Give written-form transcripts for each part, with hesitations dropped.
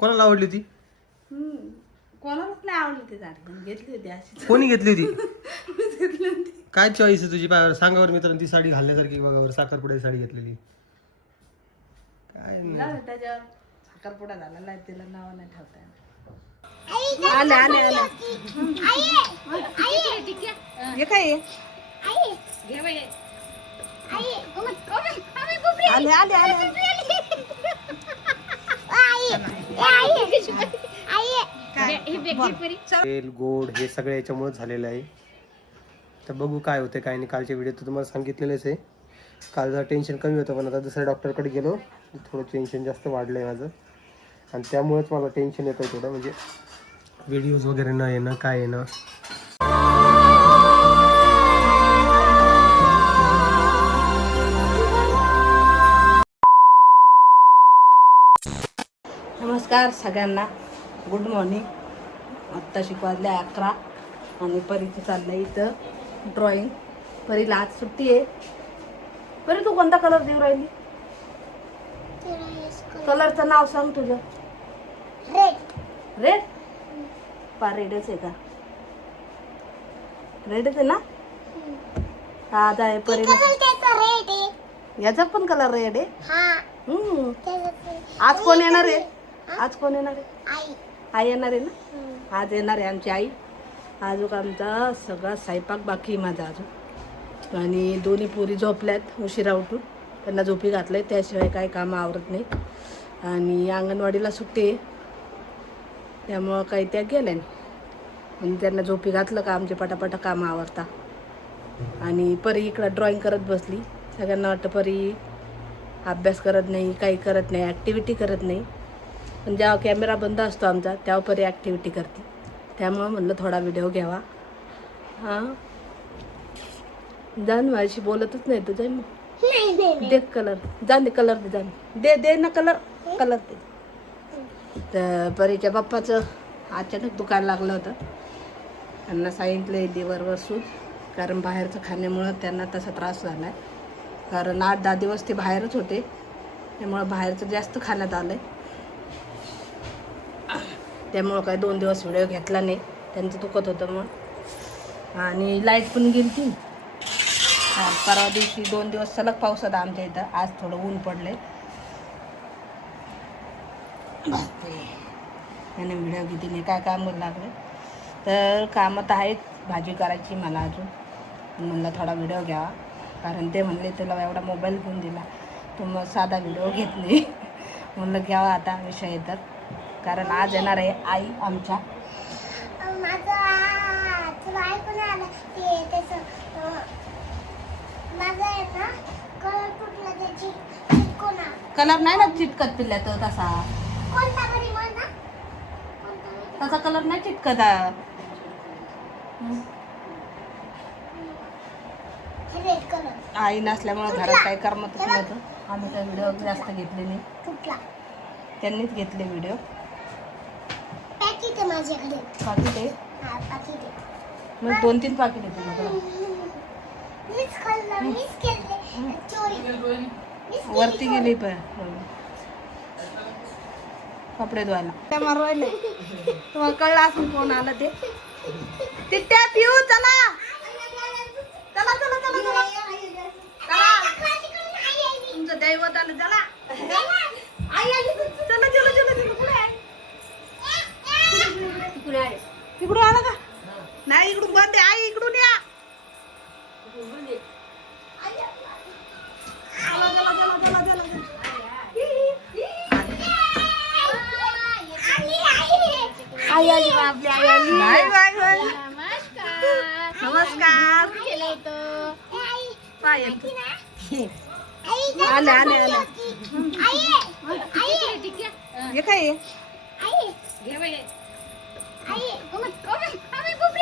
कोणाला आवडली होती? कोणालाच नाही आवडली ती साडी, पण घेतली होती अशी. कोणी घेतली होती? मीच घेतली होती. काय चॉईस आहे तुझी? पायावर सांगावर मित्रांनो, ती साडी घालण्यासारखी बघावर. साखरपुड्याची साडी घेतलेली काय तिला त्याच्यावर साखरपुडा झालेला आहे, तिला नाव नाही ठेवता येणार. आले आले आले. हे काय आहे? आले आले आले. तेल गोड हे सगळं याच्यामुळे झालेलं आहे. तर बघू काय होते काय नाही. कालच्या व्हिडिओत तुम्हाला सांगितलेलंच आहे. काल जरा टेन्शन कमी होतं, पण आता दुसऱ्या डॉक्टरकडे गेलो, थोडं टेन्शन जास्त वाढलं आहे माझं, आणि त्यामुळेच मला टेन्शन येतं आहे थोडं, म्हणजे व्हिडिओज वगैरे न येणं काय येणं. नमस्कार सगळ्यांना, गुड मॉर्निंग. आत्ता शिकवायला 11 आणि परीचं चाललंय इथं ड्रॉइंग. परीला आज सुट्टी आहे. परी तू कोणता कलर देऊ राहिली? कलरचं नाव सांग तुझं. रेड. रेड पा रेडच आहे का? रेडच आहे ना? हा आहे परीला. याचा पण कलर रेड आहे. आज कोण येणार आहे? आज कोण येणार आहे? आई येणार आहे ना? आज येणार आहे आमची आई. अजून आमचा सगळा स्वयंपाक बाकी आहे माझा अजून. आणि दोन्ही पोरी झोपल्यात उशिरा उठून, त्यांना झोपी घातलंय, त्याशिवाय काही कामं आवरत नाही. आणि अंगणवाडीला सुट्टी आहे, त्यामुळं काही त्या गेल्या नाही. म्हणजे त्यांना झोपी घातलं का आमचे पटापटा कामं आवरता. आणि परी इकडं ड्रॉइंग करत बसली. सगळ्यांना वाटतं परी अभ्यास करत नाही, काही करत नाही, ॲक्टिव्हिटी करत नाही. पण जेव्हा कॅमेरा बंद असतो आमचा, तेव्हा परी ॲक्टिव्हिटी करते. त्यामुळं म्हणलं थोडा व्हिडिओ घ्यावा. हां जाण माझी बोलतच नाही तू. जाय मग दे कलर. जाण दे कलर दे. जाण दे दे ना कलर. कलर दे. तर परीच्या बाप्पाचं अचानक दुकान लागलं होतं. त्यांना सांगितलं लिव्हरवर सूज, कारण बाहेरचं खाण्यामुळं त्यांना तसा त्रास झाला आहे. कारण 8-10 दिवस ते बाहेरच होते, त्यामुळं बाहेरचं जास्त खाण्यात आलं आहे. त्यामुळं काही 2 दिवस व्हिडिओ घेतला नाही, त्यांचं दुखत होतं मग. आणि लाईट पण गेली ती. परवा दिवशी 2 दिवस सलग पाऊस होता आमच्या इथं. आज थोडं ऊन पडले. त्याने व्हिडिओ किती नाही काय काम करू लागले. तर कामात आहेत, भाजी करायची मला अजून. म्हणलं थोडा व्हिडिओ घ्यावा, कारण ते म्हणले तुला एवढा मोबाईल घेऊन दिला, तू मग साधा व्हिडिओ घेत नाही. म्हणलं घ्यावा आता विषय येतात, कारण आज येणार आहे आई आमच्या. कलर नाही ना चिटकत पिल्ल्या तर तसा कलर नाही चिटकत. आई नसल्यामुळे घरात काही करमतच नव्हतं. आम्ही काही व्हिडिओ जास्त घेतले नाही, त्यांनीच घेतले व्हिडिओ. पाकिट आहे मग 2-3 पाकिट आहे तुझ्याकडं. वरती गेली पण कपडे धुवायला मारवायला. तुम्हाला कळलं असेल कोण आलं ते. टिट्ट्या पिऊ चला चला चला चला चला चला. तुमचं दैवत आलं. चला आई आली. चला चला चला चला. तिकडून आला का? नाही इकडून बंद आहे. आई इकडून या. चला चला चला चला चला. आई आली आपली. आई आली. Bye bye bye. नमस्कार. पाय आले आले आले. हे काय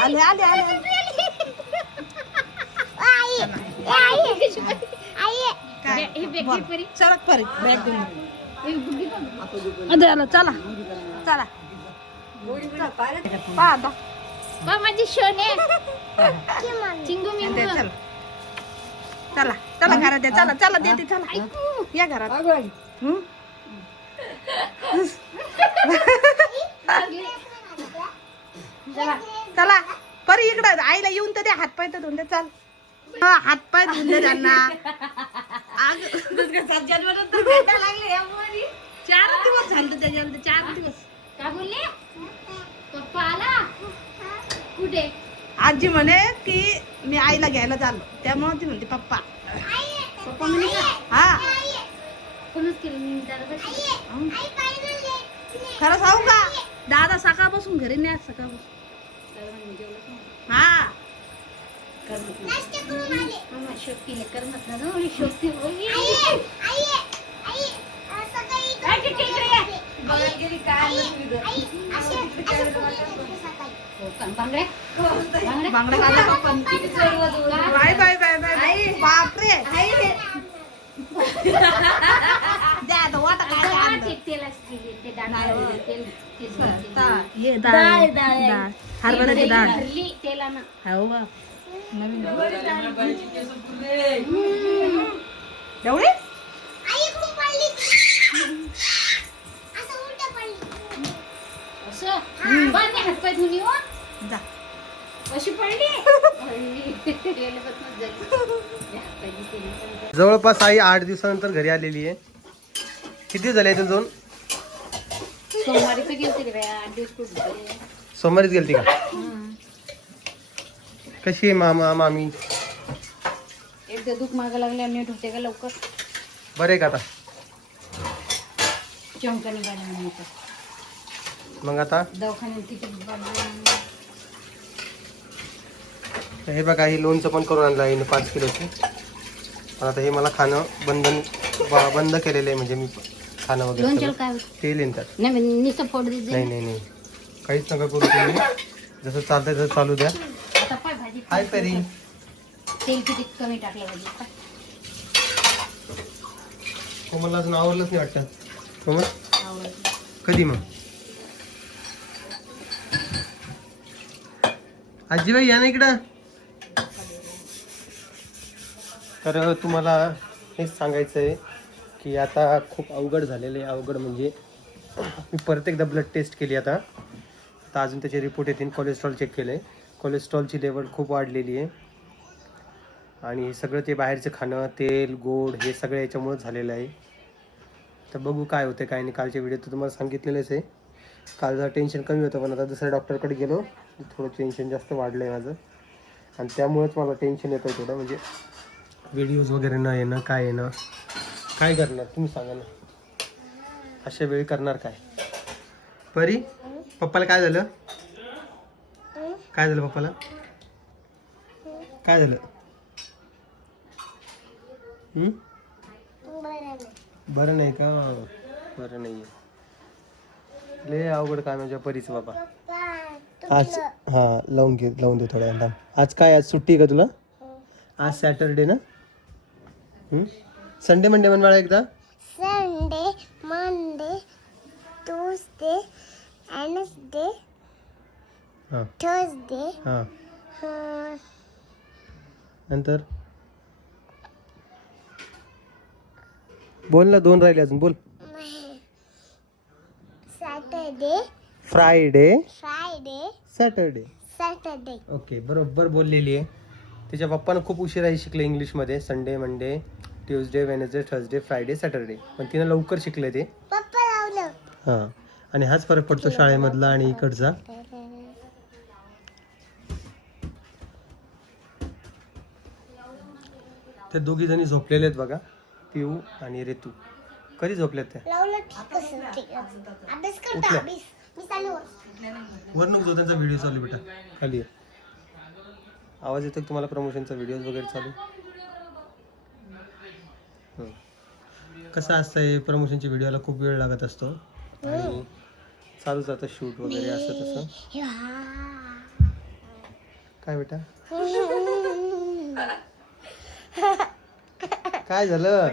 आले आले आले. चला परी बॅग देऊन चला चला. आता माझी शोने चिंगू मिंगू. चला चला घरात या. चला चला देते. चला या घरात. हातपाय तर धुंदे चाल. हा हातपाय धुंदे त्यांना. 4 दिवस झाले त्याच्यानंतर 4 दिवस. काय बोलले पप्पा आला कुठे आजी म्हणे की मी आईला घ्यायला चाललो त्यामुळे ती म्हणते पप्पा. पप्पा म्हणे का हा कोणच केलं मी दादा खरं सांगू का दादा सकाळपासून घरी नाही आज सकाळपासून. हा शक्तीने करमत ना शक्ती बांगडा खाल्ला पप्पा. बाय बाय बाय बाय बापरे. द्या आता वाटा काय आणलं. हे डाळ हरभऱ्याची डाळ हो बा नवीन एवढे हातपाय धुनी हो जा अशी पडली जवळपास आई 8 दिवसानंतर घरी आलेली आहे. किती झाले इथून जाऊन? सोमवारी तर गेलते रे बाया 8 दिवस कुठे झाले. सोमवारीच गेलती का? कशी आहे मामा मामी? एकदा दुख मागं लागल्या नीट होते का लवकर बरे का आता? चमकाने बांधून मग आता दवाखान्यात तिकीट बांधून हे बघा ही लोणचं पण करून आणलं आहे 5 किलोची. पण आता हे मला खाणं बंद केलेलं आहे म्हणजे मी खाणं वगैरे लोणच्याला सगळं. काय होतं तेल येतात. नाही निसं फोड देते नाही नाही नाही काहीच नका करू तुम्ही. जसं चालतंय तसं चालू द्या. आता पाय भाजी हाय परी. तेल किती कमी टाकलं भाजी कोमलला अजून आवडलंच नाही वाटतं. कोमल आवडत कधी मग? आजीबाई या ना इकडं. तर तुम्हाला हेच सांगायचं आहे की आता खूप अवघड झालेलं आहे. अवघड म्हणजे मी परत एकदा ब्लड टेस्ट केली आता अजून त्याचे रिपोर्ट येतील. कोलेस्ट्रॉल चेक केलं आहे. कोलेस्ट्रॉलची लेवल खूप वाढलेली आहे आणि हे सगळं ते बाहेरचं खाणं तेल गोड हे सगळं याच्यामुळेच झालेलं आहे. तर बघू काय होते काय नाही. कालच्या व्हिडिओ तर तुम्हाला सांगितलेलंच आहे. काल जरा टेन्शन कमी होतं पण आता दुसऱ्या डॉक्टरकडे गेलो थोडं टेन्शन जास्त वाढलं आहे माझं आणि त्यामुळेच मला टेन्शन येतं थोडं म्हणजे व्हिडिओज वगैरे न येणं काय येणं. काय करणार तुम्ही सांगा ना. अशा वेळी करणार काय? परी पप्पाला काय झालं? काय झालं पप्पाला? काय झालं? बरं नाही का? बरं नाही आहे. लय अवघड काम माझ्या परीचं बाबा. आज लावून दे थोड्या वेळा. आज काय आज सुट्टी आहे का तुला? आज सॅटरडे ना? संडे मंडे म्हण बाळा एकदा. संडे मंडे ट्यूसडे वेडनेसडे हां थर्सडे हां नंतर बोल ना 2 राहिले अजून बोल. Saturday Friday Friday Saturday. Saturday. Okay बरोबर बोललेली आहे. तिच्या पप्पानं खूप उशिराही शिकले इंग्लिशमध्ये. Sunday Monday Tuesday Wednesday Thursday Friday Saturday पण तिनं लवकर शिकले ते. पप्पा लावलं. हां आणि हाच फरक पडतो शाळेमधला आणि इकडचा. ते दोघी जणी झोपलेले आहेत बघा पिऊ आणि रेतू. कधी झोपल्यात त्या? लावलं ठीक असं ठीक आहे. अभ्यास करता उठल्या. अभ्यास. मी चालू वरनूक जो त्यांचा व्हिडिओ चालू बेटा खाली आहे. आवाज येतो तुम्हाला प्रमोशनचा व्हिडिओ वगैरे चालू? कसं असतंय प्रमोशनच्या व्हिडिओला खूप वेळ लागत असतो आणि चालूच जातं शूट वगैरे असं तसं. काय बेटा काय झालं?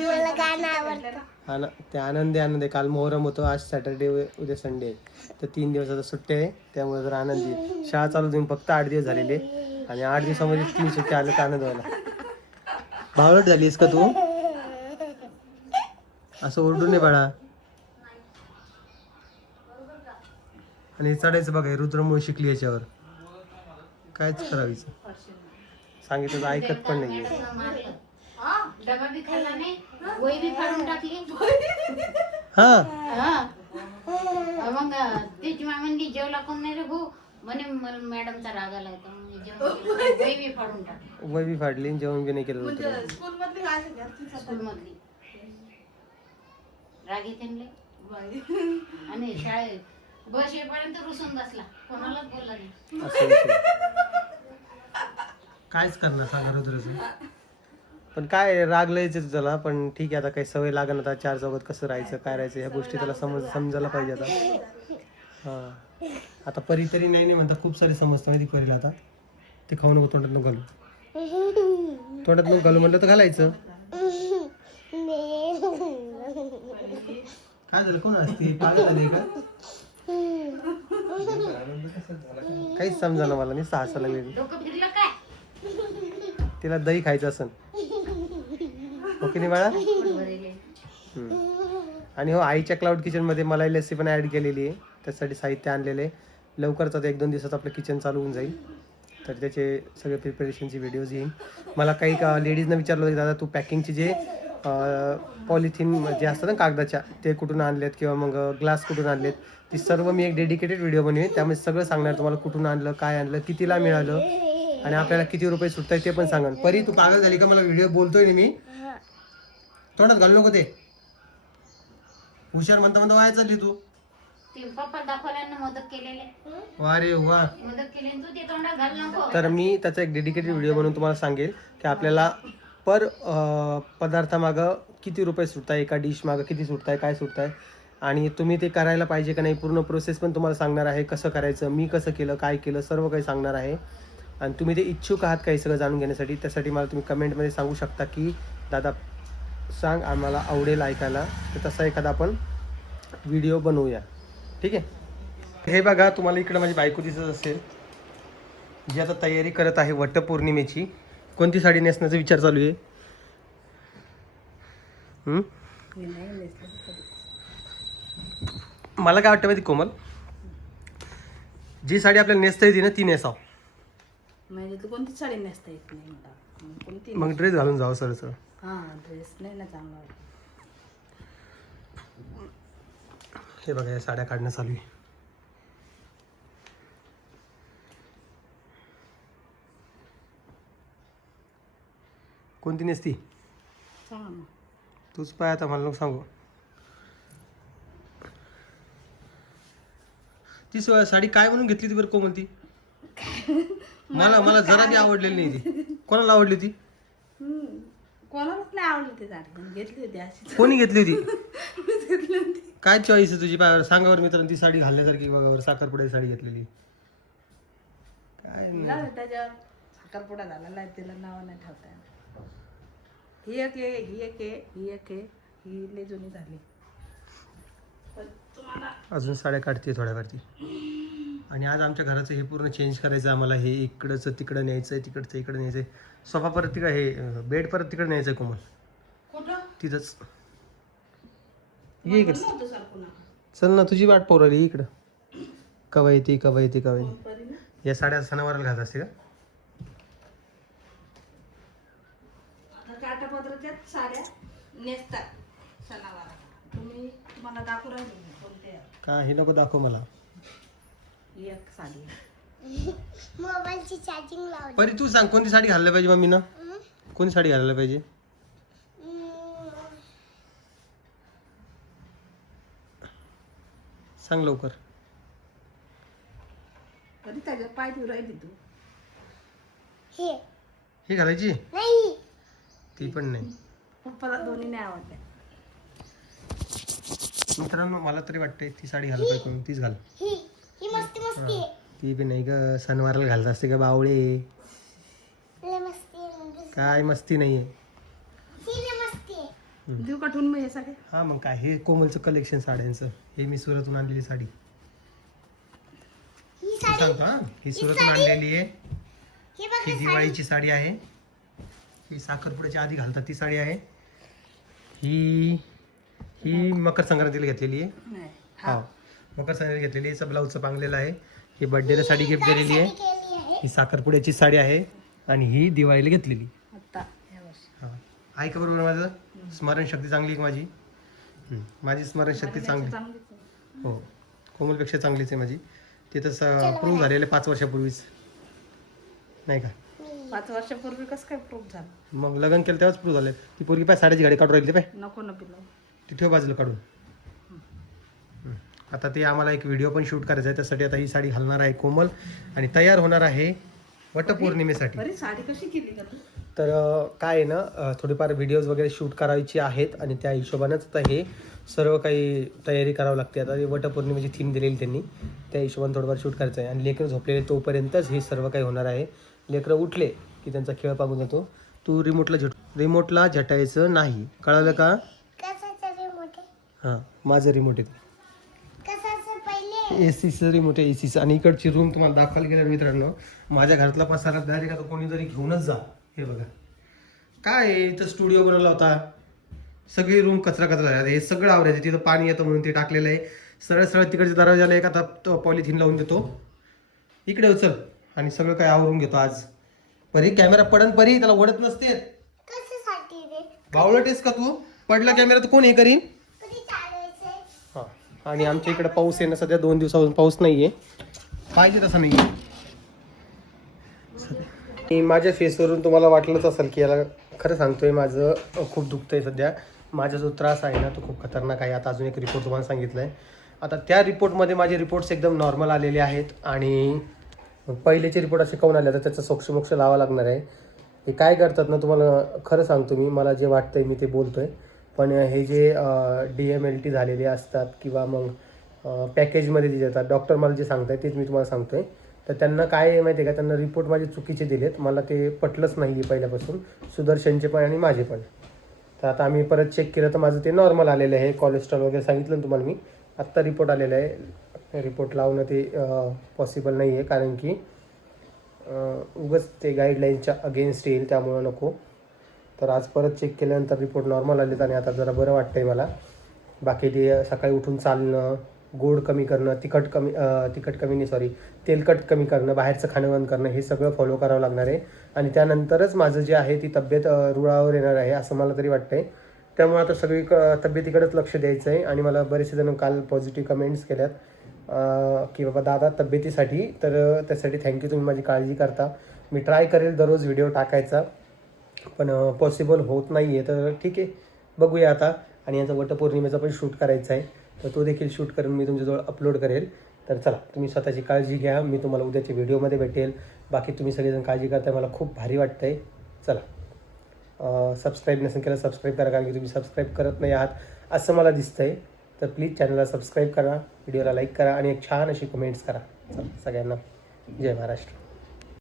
मला गाणं आवडतं. हा ना ते आनंदी आहे. काल मोहरम होतो आज सॅटर्डे उद्या संडे तर 3 दिवसाचा सुट्टी आहे त्यामुळे जर आनंदी आहे. शाळा चालू देऊन फक्त 8 दिवस झालेले आणि 8 दिवसामध्ये 3 सुट्टी आलं तर आनंद व्हायला. बावळट झालीस का तू? असं ओरडून नाही बाळा. आणि चढायचं बघा रुद्रमुळे शिकली याच्यावर. कायच करावीचं सांगितलं तर ऐकत पण नाही. मॅडमनं मारलं. डबा बी खाल्ला नाही, वही बी फाडून टाकली. हा हा. मग त्याची मामांनी जेवला कोण नाही रे भाऊ म्हणे, मला मॅडमचा राग आला होता म्हणे, जेवण वही बी फाडून टाकली वय बी फाडली आणि जेवण बी नाही केलं होतं. स्कूल मधली काय घरची स्कूल मधली. राग येते ना लय. आणि शाळेत बस येईपर्यंत रुसून बसला, कोणालाच बोलला नाही. असं विषय. कायच करणार सांगा रुद्रचं. पण काय रागलंयच त्याला, पण ठीक आहे आता काही सवय लागण आता चार चौघात कसं राहायचं काय राहायचं ह्या गोष्टी त्याला समजायला पाहिजे आता. हा आता परी तरी नाही म्हणता खूप सारी समजतं माहिती परीला आता. ते खाऊ नको तोंडात नको घालू, तोंडात नको घालू म्हटलं तर घालायचं. काय झालं कोण असते पागल झाली का? काहीच समजा ना मला नाही साहसाला वेगळी. डोकं फिरलं काय? तिला दही खायचं असन ओके नाही बाळा. आणि हो आईच्या क्लाउड किचन मध्ये मलाई लस्सी पण ऍड केलेली आहे, त्यासाठी साहित्य आणलेले आहे. लवकरच आता 1-2 दिवसात आपलं किचन चालू होऊन जाईल, तर त्याचे सगळे प्रिपरेशनचे व्हिडिओज येईल. मला काही लेडीजनं विचारलं होतं दादा तू पॅकिंगचे जे पॉलिथिन जे असतात ना कागदाच्या ते कुठून आणलेत किंवा मग ग्लास कुठून आणलेत, ती सर्व मी एक डेडिकेटेड व्हिडिओ बनवेन. त्यामध्ये सगळं सांगणार तुम्हाला कुठून आणलं, काय आणलं, कितीला मिळालं आणि आपल्याला किती रुपये सुटताय ते पण सांगा. परी तू पागल झाली का? मला व्हिडिओ बोलतोय मी, तोंडात घालू नको ते. हुशार म्हणता वाया चालली तू. ते पप्पा दाखवल्यानं मदत केलेले, वा रे वा. मदत केली आणि तू ते तोंडात घाल नको. तर मी त्याचा एक डेडिकेटेड व्हिडिओ बनवून तुम्हाला सांगेल की आपल्याला पर पदार्थामागं किती रुपये सुटताय, एका डिश मागं किती सुटताय, काय सुटताय आणि तुम्ही ते करायला पाहिजे का नाही, पूर्ण प्रोसेस पण तुम्हाला सांगणार आहे. कसं करायचं, मी कसं केलं, काय केलं, सर्व काही सांगणार आहे. आणि तुम्ही ते इच्छुक आहात काही सगळं जाणून घेण्यासाठी, त्यासाठी मला तुम्ही कमेंटमध्ये सांगू शकता की दादा सांग आम्हाला आवडेल ऐकायला, तर तसा एखादा आपण व्हिडिओ बनवूया. ठीक आहे. हे बघा तुम्हाला इकडं माझी बायको दिसत असेल जी आता तयारी करत आहे वटपौर्णिमेची. कोणती साडी नेसण्याचा विचार चालू आहे? मला काय वाटतं माहिती कोमल, जी साडी आपल्याला नेसता येते ना ती नेसाव. म्हणजे तू कोणती साडी नेसता येत नाही मला, कोणती? मग ड्रेस घालून जावं सरळ. हा ड्रेस नाही ना चांगला वाटत. हे बघा या साड्या काढणं चालू आहे. कोणती नेसती सांगा ना. तूच पाय आता, मला नको सांगू. ती साडी काय म्हणून घेतली ती बरं कोमल ती? मला जरा बी आवडलेली नाही ती. कोणाला आवडली ती? कोणालाच नाही आवडली ती साडी, पण घेतली होती अशी. कोणी घेतली होती? मीच घेतली होती. काय चॉईस आहे तुझी? पायावर सांगावर मित्रांनो, ती साडी घालण्यासारखी बघावर. साखरपुड्याची साडी घेतलेली काय नाही. जाऊ दे, त्याच्यावर साखरपुडा झालेला आहे, तिला नाव नाही ठेवता येणार. ही एक आहे, ही एक आहे, ही एक आहे, ही लई जुनी झाली. पण तुम्हाला अजून साड्या काढते थोड्यावरती. आणि आज आमच्या घराचं हे पूर्ण चेंज करायचं आम्हाला. हे इकडचं तिकडं न्यायचं आहे, तिकडचं इकडं न्यायचं आहे. सोफा परत तिकडं, हे बेड परत तिकडं न्यायचं आहे कोमल. कुठं तिथंच ये इकडं. नव्हतं सर पुन्हा चल ना, तुझी वाट पोरवली इकडं. कवा येते कवा येते कवा येते. परी ना. या साड्या सणावाराला घालत असते का? आता काटापत्राच्याच साड्या नेसतात सणावाराला. तुम्हाला दाखवू राहिले मी कोणत्या. काही नको दाखव मला. ही एक साडी आहे. मोबाईलची चार्जिंग लावली. परी तू सांग कोणती साडी घालायला पाहिजे मम्मीनं? कोणती साडी घालायला पाहिजे? सांग लवकर. कधी त्याच्यात पाय ठेवू राहिली तू? हे ही घालायची? नाही. ती पण नाही. पप्पाला दोन्ही नाही आवडल्या. मित्रांनो मला तरी वाटते ती साडी घालायला पाहिजे म्हणून तीच घाल. ही ही मस्ती मस्ती आहे. ती बी नाही ग, सणवाराला घालत असते का बावळे? लय मस्ती आहे म्हणजे. काय मस्ती नाहीये. ही लय मस्ती आहे. देऊ का ठेवून मग हे सगळे? हा मग काय, हे कोमलचं कलेक्शन साड्यांचं. हे मी सुरतून आणलेली साडी. ही साडी सांगतो हा, ही सुरतून आणलेली आहे. ही बघ. ही दिवाळीची साडी आहे. ही साखरपुड्याच्या आधी घालतात ती साडी आहे. ही मकर संक्रांतीला घेतलेली आहे. नाही. हा मकर संक्रांतीला घेतलेली आहे. ब्लाऊजचं पांगलेलं आहे. ही बर्थडेला साडी गिफ्ट दिलेली आहे. केली आहे. ही साखरपुड्याची साडी आहे आणि ही दिवाळीला घेतलेली. आता या वर्षी हा आहे का बरोबर माझं स्मरणशक्ती चांगली आहे का माझी? माझी स्मरणशक्ती चांगली चांगलीच आहे. हो कोमलपेक्षा चांगलीच आहे माझी. ते तसं प्रूव्ह झालेलं 5 वर्षापूर्वीच नाही का? 5 वर्षापूर्वी कसं काय प्रूफ झालं? मग लग्न केलं तेव्हाच प्रूव्ह झालं. ती पोरगी पाय साड्याची गाडी काढून राहिली पाय नको न पिलो. ती ठेव बाजूला काढून. आता ते आम्हाला एक व्हिडिओ पण शूट करायचा आहे त्यासाठी आता ही साडी घालणार आहे कोमल आणि तयार होणार आहे वटपौर्णिमेसाठी. बरी साडी कशी केली का तू? तर काय आहे ना थोडीफार व्हिडिओज वगैरे शूट करायची आहेत आणि त्या हिशोबानेच आता हे सर्व काही तयारी करावं लागते. आता वटपौर्णिमेची थीम दिलेली त्यांनी त्या हिशोबाने थोडंफार शूट करायचं आहे आणि लेकरं झोपलेले तोपर्यंतच हे सर्व काही होणार आहे. लेकरं उठले की त्यांचा खेळ पागून जातो. तू रिमोटला झटायचं नाही कळालं का? कसाचं रिमोट आहे? हां माझं रिमोट आहे कसाचं पहिले? एसीचं रिमोट आहे एसीचं. आणि इकडची रूम तुम्हाला दाखवायला गेल्या मित्रांनो माझ्या घरातला पसारा डायरेक्ट आता कोणी जरी घेऊनच जा. हे बघा काय आहे, इथं स्टुडिओ बनवला होता सगळी रूम कचरा झाला. हे सगळं आवरायचं तिथं पाणी येतं म्हणून ते टाकलेलं आहे. सरळ सरळ तिकडच्या दरवाजाला एक आता पॉलिथिन लावून देतो. इकडे उचल आणि सगळं काय आवरून घेतो आज. परी कॅमेरा पडन परी त्याला ओढत नसते. कशासाठी रे? बावळटेस का तू? पडला कॅमेरा तर कोण हे करीन? कधी चालवायचंय? हां आणि आमच्या इकडे पाऊस आहे ना सध्या 2 दिवसापासून पाऊस नाही आहे पाहिजे तसा नाही आहे. माझ्या फेसवरून तुम्हाला वाटलंच असेल की याला खरं सांगतोय माझं खूप दुखतंय सध्या. माझा जो त्रास आहे ना तो खूप खतरनाक आहे. आता अजून एक रिपोर्ट तुम्हाला सांगितलं आहे. आता त्या रिपोर्टमध्ये माझे रिपोर्ट्स एकदम नॉर्मल आलेले आहेत आणि पहिलेचे रिपोर्ट असे काऊन आले तर त्याचं सोक्षमोक्ष लावावं लागणार आहे. हे काय करतात ना तुम्हाला खरं सांगतो मी मला जे वाटतं आहे मी ते बोलतो आहे. पण हे जे DMLT झालेले असतात किंवा मग पॅकेजमध्ये जे देतात डॉक्टर मला जे सांगताय तेच मी तुम्हाला सांगतो आहे. तर त्यांना काय आहे माहिती आहे का त्यांना रिपोर्ट माझे चुकीचे दिलेत. मला ते पटलंच नाही आहे पहिल्यापासून सुदर्शनचे पण आणि माझे पण. तर आता आम्ही परत चेक केलं तर माझं ते नॉर्मल आलेलं आहे. कोलेस्ट्रॉल वगैरे सांगितलं ना तुम्हाला मी. आत्ता रिपोर्ट आलेला आहे. रिपोर्ट लावणं ते पॉसिबल नाही आहे कारण की उगाच ते गाईडलाईनच्या अगेन्स्ट येईल त्यामुळं नको. तर आज परत चेक केल्यानंतर रिपोर्ट नॉर्मल आलेत आणि आता जरा बरं वाटतं आहे मला. बाकी ते सकाळी उठून चालणं गोड कमी करणं तेलकट कमी करणं बाहेरचं खाणं बंद करणं हे सगळं फॉलो करावं लागणार आहे. आणि त्यानंतरच माझं जे आहे ती तब्येत रुळावर येणार आहे असं मला तरी वाटतं आहे. त्यामुळे आता सगळी तब्येतीकडेच लक्ष द्यायचं आहे. आणि मला बरेचसे जण काल पॉझिटिव्ह कमेंट्स केल्यात की बाबा दादा तब्येतीसाठी तर त्यासाठी थँक्यू तुम्ही माझी काळजी करता. मी ट्राय करेल दररोज व्हिडिओ टाकायचा पण पॉसिबल होत नाही आहे. तर ठीक आहे बघूया आता. आणि याचा वटपौर्णिमेचा पण शूट करायचा आहे तर तो देखील शूट करून मी तुमच्याजवळ अपलोड करेल. तर चला तुम्ही स्वतःची काळजी घ्या. मी तुम्हाला उद्याच्या व्हिडिओमध्ये भेटेल. बाकी तुम्ही सगळेजण काळजी करताय मला खूप भारी वाटतं आहे. चला सबस्क्राईब नसेल केलं सबस्क्राईब करा कारण की तुम्ही सबस्क्राईब करत नाही आहात असं मला दिसतं आहे. तर प्लीज चॅनलला सबस्क्राईब करा व्हिडिओला लाईक करा आणि एक छान अशी कमेंट्स करा. चला सगळ्यांना जय महाराष्ट्र.